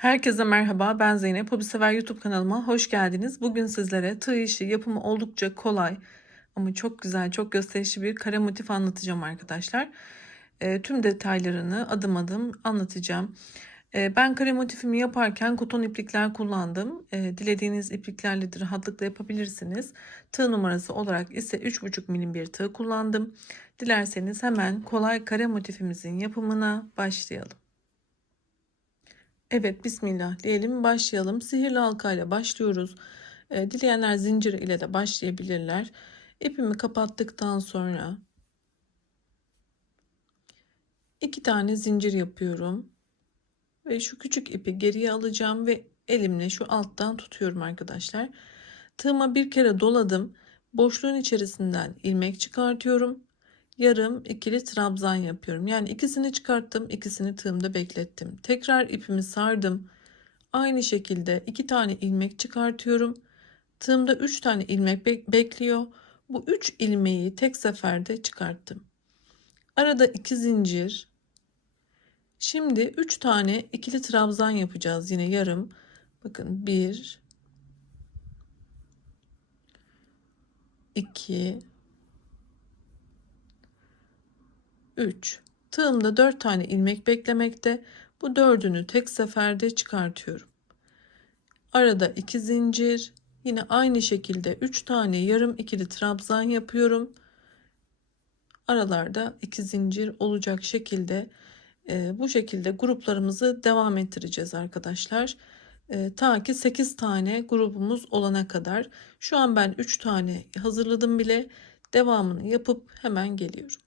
Herkese merhaba ben Zeynep. Hobi Sever YouTube kanalıma hoş geldiniz. Bugün sizlere tığ işi yapımı oldukça kolay ama çok güzel, çok gösterişli bir kare motif anlatacağım arkadaşlar. E, tüm detaylarını adım adım anlatacağım. E, ben kare motifimi yaparken koton iplikler kullandım. E, dilediğiniz ipliklerle de rahatlıkla yapabilirsiniz. Tığ numarası olarak ise 3,5 milim bir tığ kullandım. Dilerseniz hemen kolay kare motifimizin yapımına başlayalım. Evet, bismillah diyelim başlayalım. Sihirli halka ile başlıyoruz. E, dileyenler zincir ile de başlayabilirler. İpimi kapattıktan sonra iki tane zincir yapıyorum. Ve şu küçük ipi geriye alacağım ve elimle şu alttan tutuyorum arkadaşlar. Tığıma bir kere doladım. Boşluğun içerisinden ilmek çıkartıyorum yarım ikili trabzan yapıyorum. Yani ikisini çıkarttım, ikisini tığımda beklettim. Tekrar ipimi sardım. Aynı şekilde iki tane ilmek çıkartıyorum. Tığımda üç tane ilmek be bekliyor. Bu üç ilmeği tek seferde çıkarttım. Arada iki zincir. Şimdi üç tane ikili trabzan yapacağız yine yarım. Bakın bir, iki, 3. Tığımda 4 tane ilmek beklemekte. Bu dördünü tek seferde çıkartıyorum. Arada 2 zincir. Yine aynı şekilde 3 tane yarım ikili trabzan yapıyorum. Aralarda 2 zincir olacak şekilde e, bu şekilde gruplarımızı devam ettireceğiz arkadaşlar. E, ta ki 8 tane grubumuz olana kadar. Şu an ben 3 tane hazırladım bile. Devamını yapıp hemen geliyorum.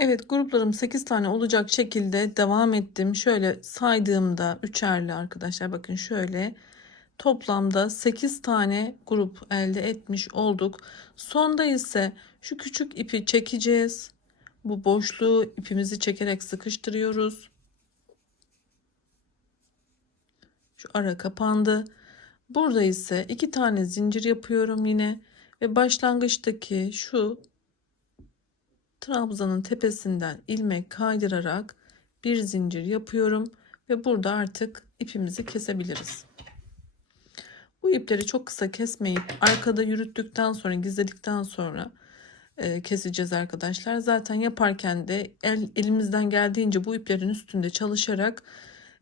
Evet gruplarım 8 tane olacak şekilde devam ettim. Şöyle saydığımda üçerli arkadaşlar bakın şöyle toplamda 8 tane grup elde etmiş olduk. Sonda ise şu küçük ipi çekeceğiz. Bu boşluğu ipimizi çekerek sıkıştırıyoruz. Şu ara kapandı. Burada ise iki tane zincir yapıyorum yine ve başlangıçtaki şu trabzanın tepesinden ilmek kaydırarak bir zincir yapıyorum ve burada artık ipimizi kesebiliriz. Bu ipleri çok kısa kesmeyip arkada yürüttükten sonra gizledikten sonra e, keseceğiz arkadaşlar. Zaten yaparken de el, elimizden geldiğince bu iplerin üstünde çalışarak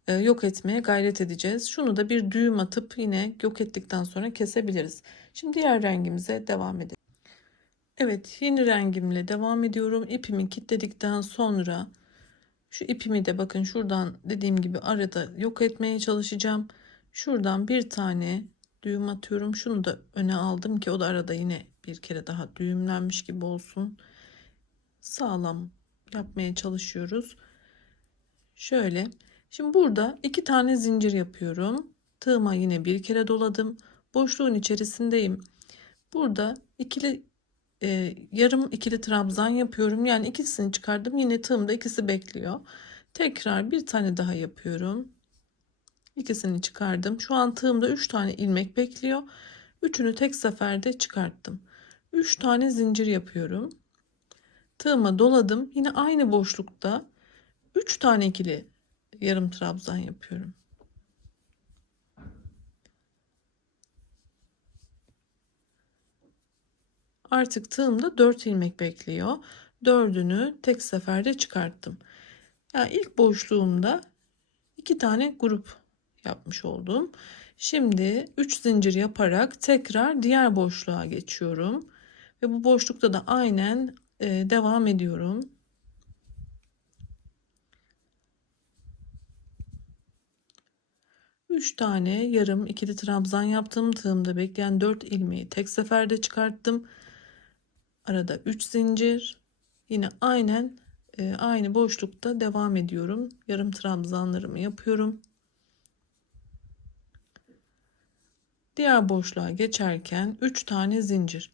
e, yok etmeye gayret edeceğiz. Şunu da bir düğüm atıp yine yok ettikten sonra kesebiliriz. Şimdi diğer rengimize devam edelim. Evet yeni rengimle devam ediyorum. İpimi kilitledikten sonra şu ipimi de bakın şuradan dediğim gibi arada yok etmeye çalışacağım. Şuradan bir tane düğüm atıyorum. Şunu da öne aldım ki o da arada yine bir kere daha düğümlenmiş gibi olsun. Sağlam yapmaya çalışıyoruz. Şöyle. Şimdi burada iki tane zincir yapıyorum. Tığıma yine bir kere doladım. Boşluğun içerisindeyim. Burada ikili e, yarım ikili trabzan yapıyorum. Yani ikisini çıkardım. Yine tığımda ikisi bekliyor. Tekrar bir tane daha yapıyorum. İkisini çıkardım. Şu an tığımda 3 tane ilmek bekliyor. Üçünü tek seferde çıkarttım. 3 tane zincir yapıyorum. Tığıma doladım. Yine aynı boşlukta 3 tane ikili yarım trabzan yapıyorum. Artık tığımda 4 ilmek bekliyor. Dördünü tek seferde çıkarttım. Yani ilk boşluğumda iki tane grup yapmış oldum. Şimdi 3 zincir yaparak tekrar diğer boşluğa geçiyorum. Ve bu boşlukta da aynen e, devam ediyorum. Üç tane yarım ikili trabzan yaptım. Tığımda bekleyen 4 ilmeği tek seferde çıkarttım arada 3 zincir. Yine aynen e, aynı boşlukta devam ediyorum. Yarım trabzanlarımı yapıyorum. Diğer boşluğa geçerken 3 tane zincir.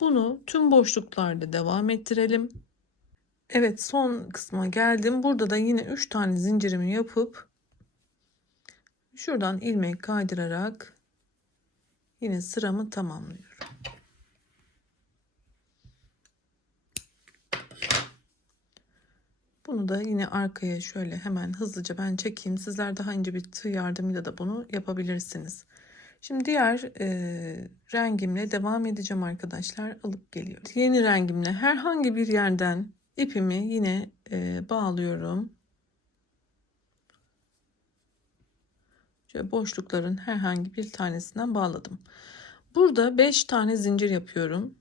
Bunu tüm boşluklarda devam ettirelim. Evet son kısma geldim. Burada da yine 3 tane zincirimi yapıp şuradan ilmek kaydırarak yine sıramı tamamlıyorum Bunu da yine arkaya şöyle hemen hızlıca ben çekeyim. Sizler daha ince bir tığ yardımıyla da bunu yapabilirsiniz. Şimdi diğer e, rengimle devam edeceğim arkadaşlar. Alıp geliyorum. Yeni rengimle herhangi bir yerden ipimi yine e, bağlıyorum. Şöyle boşlukların herhangi bir tanesinden bağladım. Burada 5 tane zincir yapıyorum.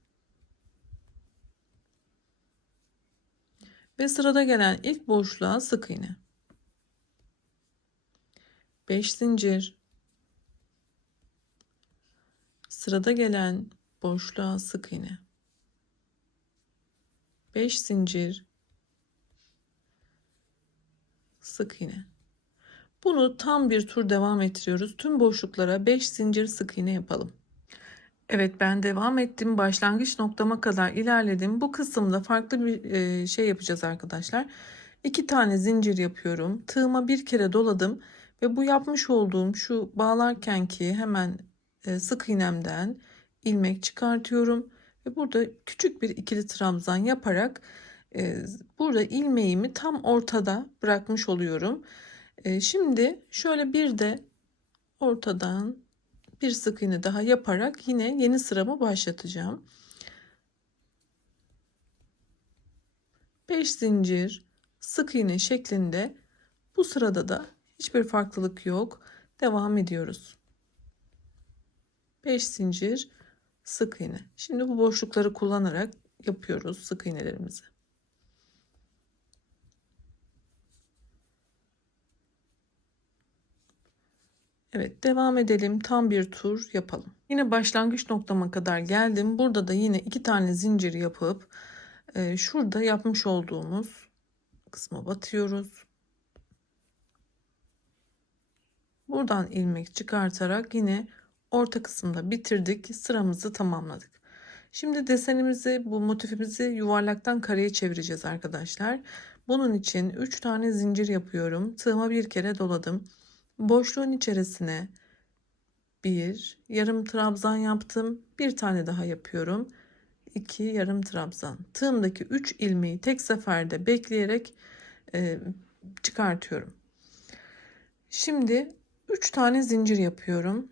Ve sırada gelen ilk boşluğa sık iğne. 5 zincir. Sırada gelen boşluğa sık iğne. 5 zincir. Sık iğne. Bunu tam bir tur devam ettiriyoruz. Tüm boşluklara 5 zincir sık iğne yapalım. Evet ben devam ettim. Başlangıç noktama kadar ilerledim. Bu kısımda farklı bir e, şey yapacağız arkadaşlar. İki tane zincir yapıyorum. Tığıma bir kere doladım. Ve bu yapmış olduğum şu bağlarken ki hemen e, sık iğnemden ilmek çıkartıyorum. Ve burada küçük bir ikili trabzan yaparak e, burada ilmeğimi tam ortada bırakmış oluyorum. Şimdi şöyle bir de ortadan bir sık iğne daha yaparak yine yeni sıramı başlatacağım. 5 zincir sık iğne şeklinde bu sırada da hiçbir farklılık yok. Devam ediyoruz. 5 zincir sık iğne. Şimdi bu boşlukları kullanarak yapıyoruz sık iğnelerimizi. Evet devam edelim. Tam bir tur yapalım. Yine başlangıç noktama kadar geldim. Burada da yine iki tane zincir yapıp e, şurada yapmış olduğumuz kısma batıyoruz. Buradan ilmek çıkartarak yine orta kısımda bitirdik. Sıramızı tamamladık. Şimdi desenimizi bu motifimizi yuvarlaktan kareye çevireceğiz arkadaşlar. Bunun için 3 tane zincir yapıyorum. Tığıma bir kere doladım. Boşluğun içerisine bir yarım trabzan yaptım. Bir tane daha yapıyorum. 2 yarım trabzan. Tığımdaki 3 ilmeği tek seferde bekleyerek e, çıkartıyorum. Şimdi 3 tane zincir yapıyorum.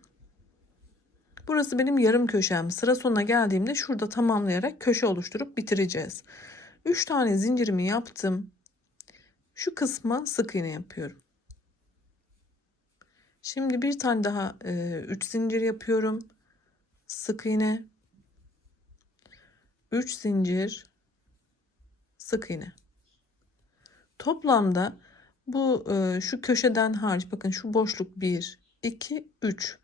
Burası benim yarım köşem. Sıra sonuna geldiğimde şurada tamamlayarak köşe oluşturup bitireceğiz. 3 tane zincirimi yaptım. Şu kısma sık iğne yapıyorum. Şimdi bir tane daha 3 e, üç zincir yapıyorum. Sık iğne. 3 zincir. Sık iğne. Toplamda bu e, şu köşeden hariç bakın şu boşluk 1 2 3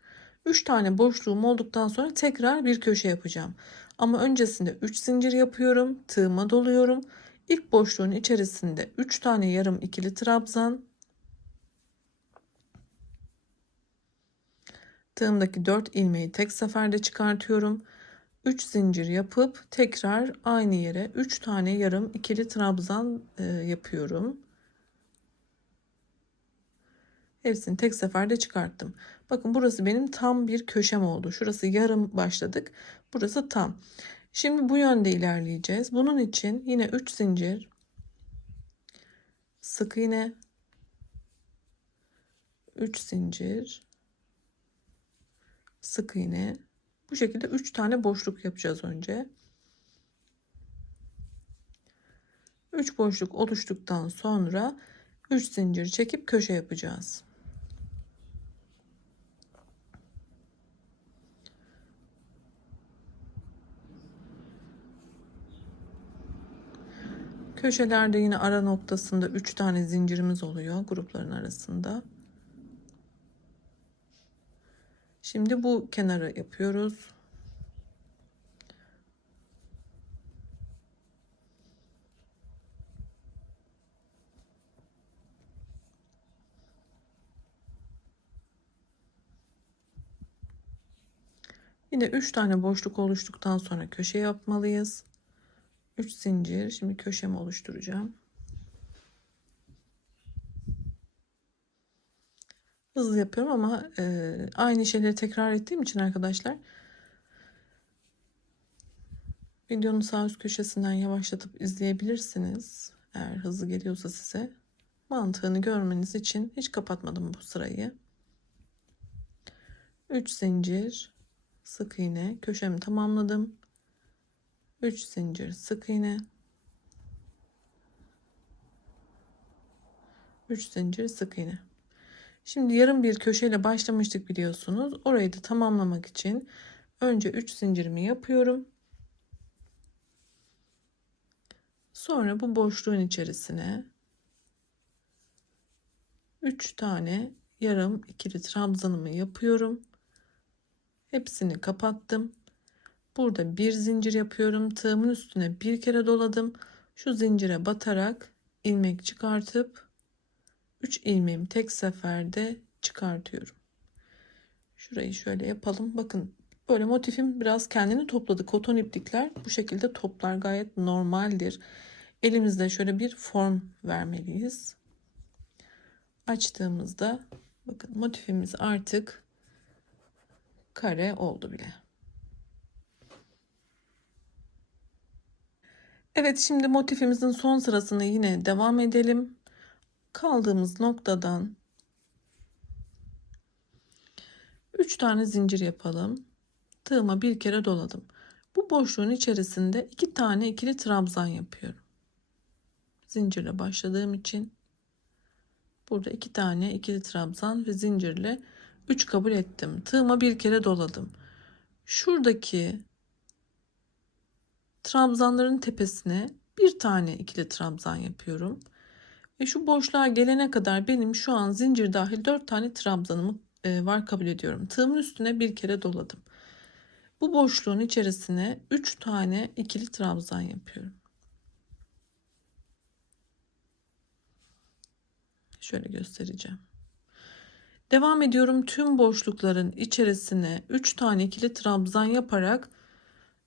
3 tane boşluğum olduktan sonra tekrar bir köşe yapacağım. Ama öncesinde 3 zincir yapıyorum. Tığıma doluyorum. İlk boşluğun içerisinde 3 tane yarım ikili trabzan Tığımdaki 4 ilmeği tek seferde çıkartıyorum. 3 zincir yapıp tekrar aynı yere 3 tane yarım ikili trabzan e, yapıyorum. Hepsini tek seferde çıkarttım. Bakın burası benim tam bir köşem oldu. Şurası yarım başladık. Burası tam. Şimdi bu yönde ilerleyeceğiz. Bunun için yine 3 zincir sık iğne 3 zincir sık iğne. Bu şekilde 3 tane boşluk yapacağız önce. 3 boşluk oluştuktan sonra 3 zincir çekip köşe yapacağız. Köşelerde yine ara noktasında 3 tane zincirimiz oluyor grupların arasında. Şimdi bu kenarı yapıyoruz. Yine 3 tane boşluk oluştuktan sonra köşe yapmalıyız. 3 zincir. Şimdi köşemi oluşturacağım. Hızlı yapıyorum ama e, aynı şeyleri tekrar ettiğim için arkadaşlar videonun sağ üst köşesinden yavaşlatıp izleyebilirsiniz. Eğer hızlı geliyorsa size mantığını görmeniz için hiç kapatmadım bu sırayı. 3 zincir sık iğne köşemi tamamladım. 3 zincir sık iğne 3 zincir sık iğne. Şimdi yarım bir köşeyle başlamıştık biliyorsunuz. Orayı da tamamlamak için önce 3 zincirimi yapıyorum. Sonra bu boşluğun içerisine 3 tane yarım ikili trabzanımı yapıyorum. Hepsini kapattım. Burada bir zincir yapıyorum. Tığımın üstüne bir kere doladım. Şu zincire batarak ilmek çıkartıp 3 ilmeğimi tek seferde çıkartıyorum. Şurayı şöyle yapalım. Bakın böyle motifim biraz kendini topladı. Koton iplikler bu şekilde toplar gayet normaldir. Elimizde şöyle bir form vermeliyiz. Açtığımızda bakın motifimiz artık kare oldu bile. Evet şimdi motifimizin son sırasını yine devam edelim. Kaldığımız noktadan 3 tane zincir yapalım. Tığıma bir kere doladım. Bu boşluğun içerisinde 2 tane ikili trabzan yapıyorum. Zincirle başladığım için burada 2 tane ikili trabzan ve zincirle 3 kabul ettim. Tığıma bir kere doladım. Şuradaki trabzanların tepesine bir tane ikili trabzan yapıyorum. Ve şu boşluğa gelene kadar benim şu an zincir dahil 4 tane trabzanım e, var kabul ediyorum. Tığımın üstüne bir kere doladım. Bu boşluğun içerisine 3 tane ikili trabzan yapıyorum. Şöyle göstereceğim. Devam ediyorum tüm boşlukların içerisine 3 tane ikili trabzan yaparak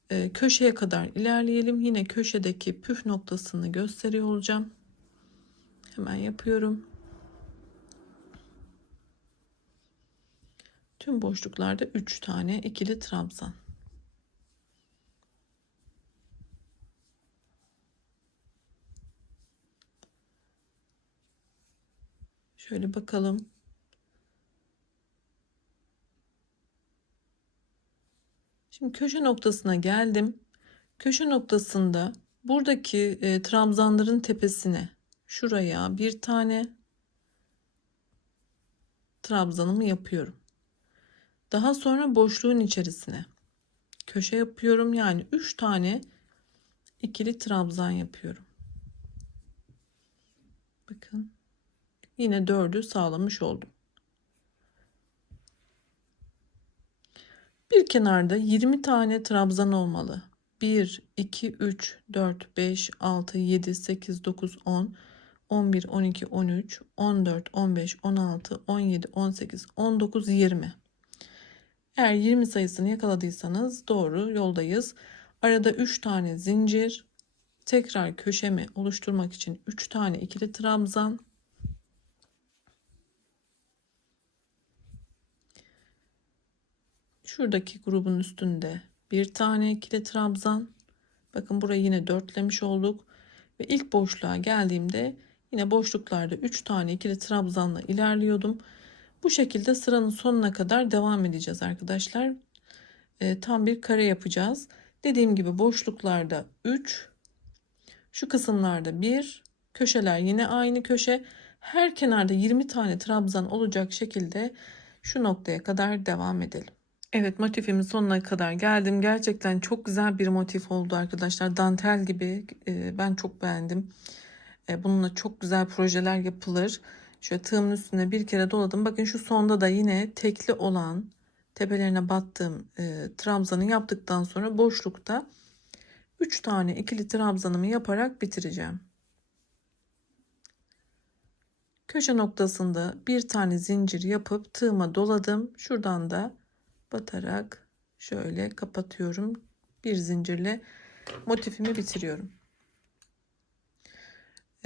e, köşeye kadar ilerleyelim. Yine köşedeki püf noktasını gösteriyor olacağım. Hemen yapıyorum. Tüm boşluklarda 3 tane ikili trabzan. Şöyle bakalım. Şimdi köşe noktasına geldim. Köşe noktasında buradaki e, trabzanların tepesine şuraya bir tane trabzanımı yapıyorum. Daha sonra boşluğun içerisine köşe yapıyorum. Yani 3 tane ikili trabzan yapıyorum. Bakın. Yine 4'ü sağlamış oldum. Bir kenarda 20 tane trabzan olmalı. 1, 2, 3, 4, 5, 6, 7, 8, 9, 10, 11, 12, 13, 14, 15, 16, 17, 18, 19, 20. Eğer 20 sayısını yakaladıysanız doğru yoldayız. Arada 3 tane zincir, tekrar köşemi oluşturmak için 3 tane ikili trabzan, Şuradaki grubun üstünde bir tane ikili trabzan. Bakın burayı yine dörtlemiş olduk. Ve ilk boşluğa geldiğimde yine boşluklarda 3 tane ikili trabzanla ilerliyordum. Bu şekilde sıranın sonuna kadar devam edeceğiz arkadaşlar. E, tam bir kare yapacağız. Dediğim gibi boşluklarda 3, şu kısımlarda 1, köşeler yine aynı köşe. Her kenarda 20 tane trabzan olacak şekilde şu noktaya kadar devam edelim. Evet motifimin sonuna kadar geldim. Gerçekten çok güzel bir motif oldu arkadaşlar. Dantel gibi e, ben çok beğendim. E, bununla çok güzel projeler yapılır. Şöyle tığımın üstüne bir kere doladım. Bakın şu sonda da yine tekli olan tepelerine battığım e, trabzanı yaptıktan sonra boşlukta 3 tane ikili trabzanımı yaparak bitireceğim. Köşe noktasında bir tane zincir yapıp tığıma doladım. Şuradan da batarak şöyle kapatıyorum. Bir zincirle motifimi bitiriyorum.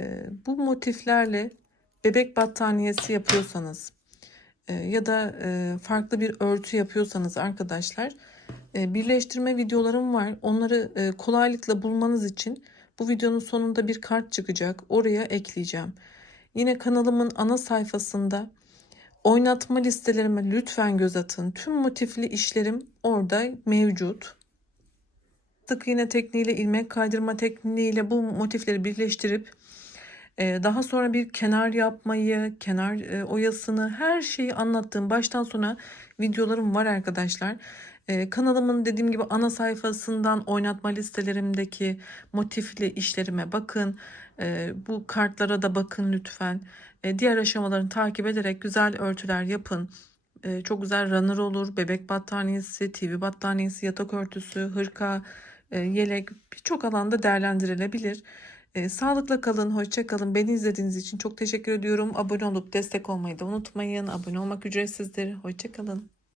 Ee, bu motiflerle bebek battaniyesi yapıyorsanız e, ya da e, farklı bir örtü yapıyorsanız arkadaşlar e, birleştirme videolarım var. Onları kolaylıkla bulmanız için Bu videonun sonunda bir kart çıkacak. Oraya ekleyeceğim. Yine kanalımın ana sayfasında oynatma listelerime lütfen göz atın. Tüm motifli işlerim orada mevcut. Sık iğne tekniğiyle ilmek kaydırma tekniğiyle bu motifleri birleştirip daha sonra bir kenar yapmayı, kenar oyasını her şeyi anlattığım baştan sona videolarım var arkadaşlar. Kanalımın dediğim gibi ana sayfasından oynatma listelerimdeki motifli işlerime bakın. Bu kartlara da bakın lütfen. Diğer aşamalarını takip ederek güzel örtüler yapın. Çok güzel runner olur. Bebek battaniyesi, TV battaniyesi, yatak örtüsü, hırka, yelek birçok alanda değerlendirilebilir. E, sağlıkla kalın, hoşça kalın. Beni izlediğiniz için çok teşekkür ediyorum. Abone olup destek olmayı da unutmayın. Abone olmak ücretsizdir. Hoşça kalın.